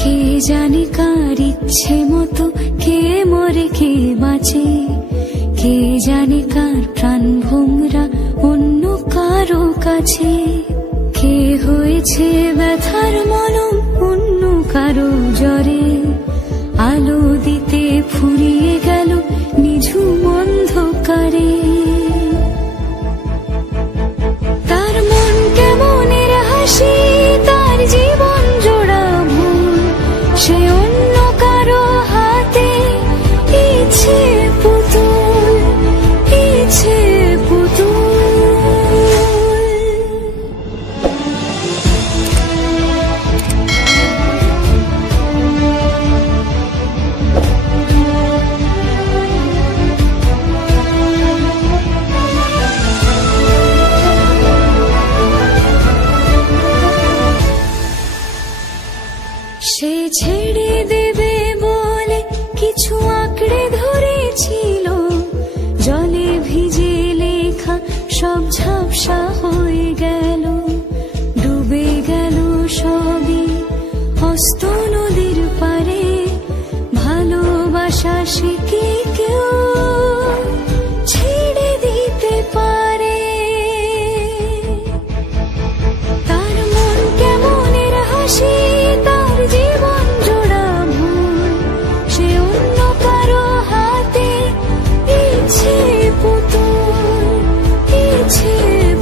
কে জানে কার ইচ্ছে মতো কে মরে কে বাঁচে, কে জানে কার প্রাণ ভোমরা অন্য কারো কাছে। কে হয়েছে ব্যথার মলম অন্য কারো জ্বরে, আলো দিতে ফুরিয়ে গেল নিঝুম অন্ধকারে। তার মন কেমনের হাসি, তার জীবন জোড়া ভুল, সে অন্য কারো হাতে ইচ্ছে পুতুল, ইচ্ছে পুতুল। সে ছেড়ে দেবে বলে কিছু আঁকড়ে ধরেছিল, জলে ভিজে লেখা সব ঝাপসা হয়ে গেল, ডুবে গেল সবই অস্ত নদীর পারে। ভালোবাসা সে কি কেউ ছেড়ে দিতে পারে? তার মন কেমনের হাসি, তার জীবন জোড়া ভুল, সে অন্য কারো হাতে ইচ্ছে পুতুল, ইচ্ছে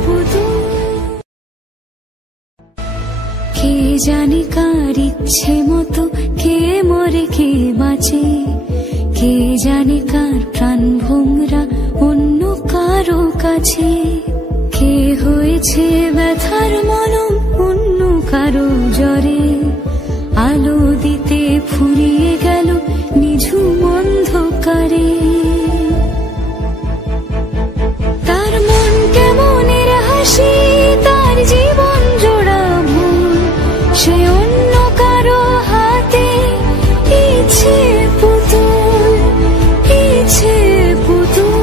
পুতুল। কে জানে কার ইচ্ছে মতো কে মরে কে বাঁচে, কে জানে কার প্রাণ ভোমরা অন্য কারো কাছে। কে হয়েছে ব্যথার মলম অন্য কারো জ্বরে, আলো দিতে ফুরিয়ে গেল নিঝুম অন্ধকারে। তার মন কেমনের হাসি, তার জীবন জোড়া ভুল, সে অন্য কারো হাতে ইচ্ছে পুতুল, ইচ্ছে পুতুল।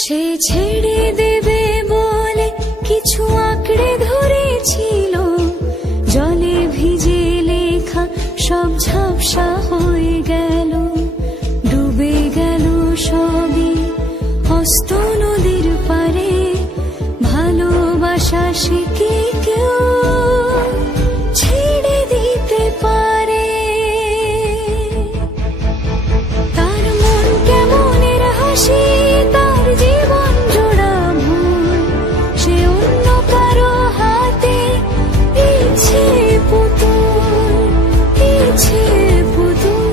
সে ছেড়ে দেবে বলে কিছু আঁকড়ে ধরেছিল, জলে ভিজে লেখা সব ঝাপসা হয়ে গেল, ডুবে গেল সবই অস্ত নদীর পারে। ভালোবাসা সে কি কেউ ছেড়ে দিতে পারে? তার মন কেমনের হাসি, তার জীবন জোড়া ভুল, সে অন্য কারো হাতে ইচ্ছে পুতুল, ইচ্ছে পুতুল।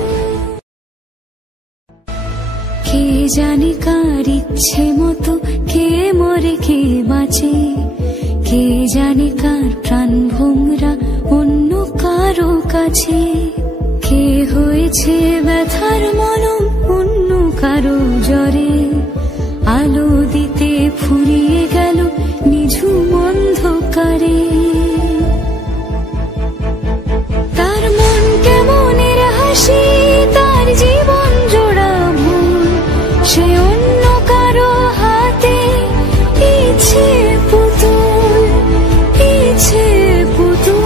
কে জানে কার ইচ্ছে মতো কে মরে কে বাঁচে, কে জানে কার প্রাণ ভোমরা অন্য কারো কাছে। কে হয়েছে ব্যথার মলম অন্য কারো জ্বরে, আলো দিতে ফুরিয়ে গেল নিঝুম অন্ধকারে। তার মন কেমনের হাসি, তার জীবন জোড়া ভুল, সে অন্য কারো হাতে ইচ্ছে পুতুল, ইচ্ছে পুতুল।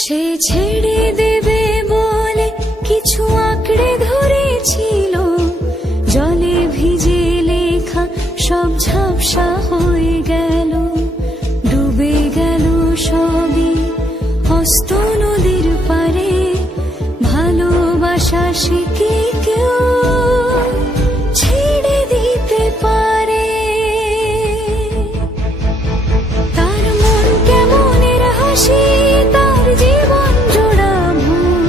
সে ছেড়ে দেবে বলে কিছু আঁকড়ে ধরেছিল, জলে ভিজে লেখা সব ঝাপসা হয়ে গেল, ডুবে গেল সবই অস্ত নদীর পারে। ভালোবাসা সে কি কেউ ছেড়ে দিতে পারে? তার মন কেমনের হাসি, তার জীবন জোড়া ভুল,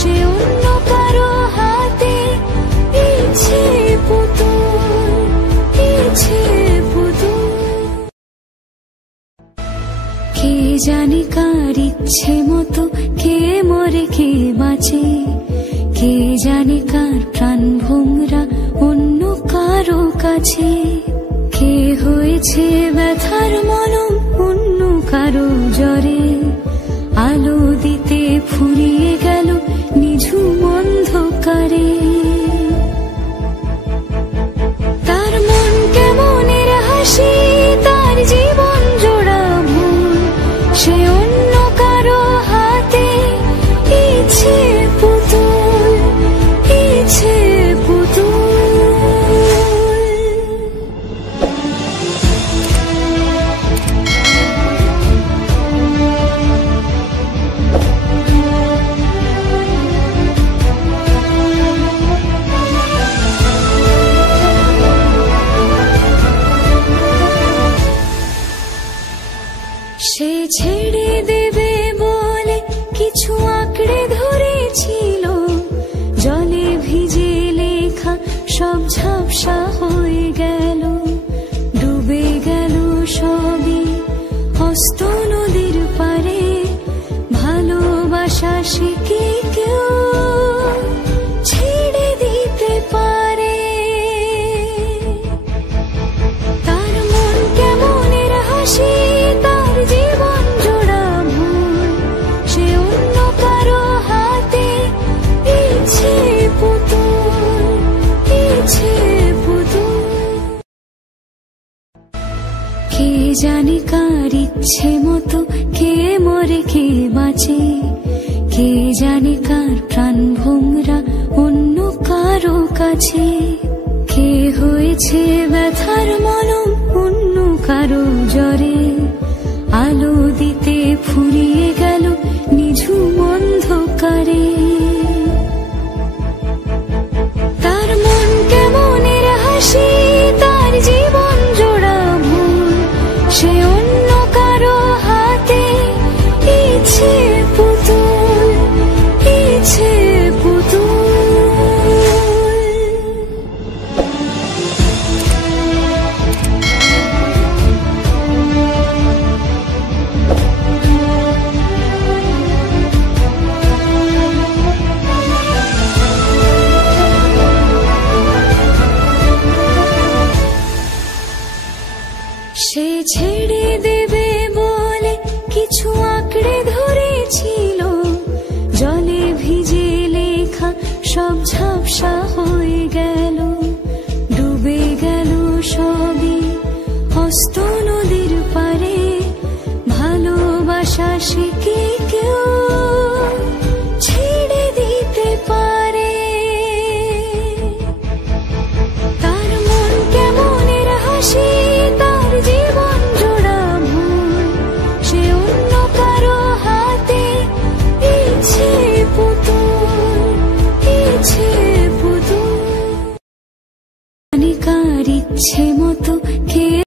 সে অন্য কারো হাতে জানে কার ইচ্ছে মতো কে মরে কে বাঁচে, কে জানে কার প্রাণ ভোমরা অন্য কারো কাছে, কে হয়েছে ব্যথার মলম অন্য কারো জ্বরে, আলো দিতে ফুরিয়ে গেল নিঝুম অন্ধকারে। তার মন কেমনের হাসি, তার জীবন জোড়া ভুল, সে অন্য কারো হাতে ইচ্ছে পুতুল, ইচ্ছে পুতুল। সে ছেড়ে দেবে বলে কিছু আঁকড়ে ধরেছিল, জলে ভিজে লেখা সব ঝাপসা হয়ে গেল, ডুবে গেল সবই হস্ত নদীর পারে। ভালোবাসা সে কি কেউ ছেড়ে দিতে পারে? তার মন কেমনের হাসি, তার জীবন জোড়া ভুল, সে অন্য কারো হাতে ইচ্ছে পুতুল, ইচ্ছে পুতুল। কে জানে কার ইচ্ছে মতো কে মরে কে বাঁচে, কে জানে কার প্রাণ ভোমরা অন্য কারো কাছে, কে হয়েছে ব্যথার মলম অন্য কারো জ্বরে, আলো দিতে ফুরিয়ে গেল নিঝুম অন্ধকারে। তার মন কেমনের হাসি, তার জীবন জোড়া ভুল, সে অন্য কারো হাতে ইচ্ছে পুতুল, ইচ্ছে পুতুল। সে ছেড়ে দেবে বলে কিছু আঁকড়ে ধরেছিল, জলে ভিজে লেখা সব ঝাপসা হয়ে গেল, ডুবে গেল সবই হস্ত নদীর পারে। ভালোবাসা সে কি কেউ ছেড়ে দিতে পারে? তার মন কেমনের হাসি, তার জীবন জোড়া ভুল, সে অন্য কারো হাতে ইচ্ছে পুতুল, ইচ্ছে পুতুল। জানে কার ইচ্ছে মতো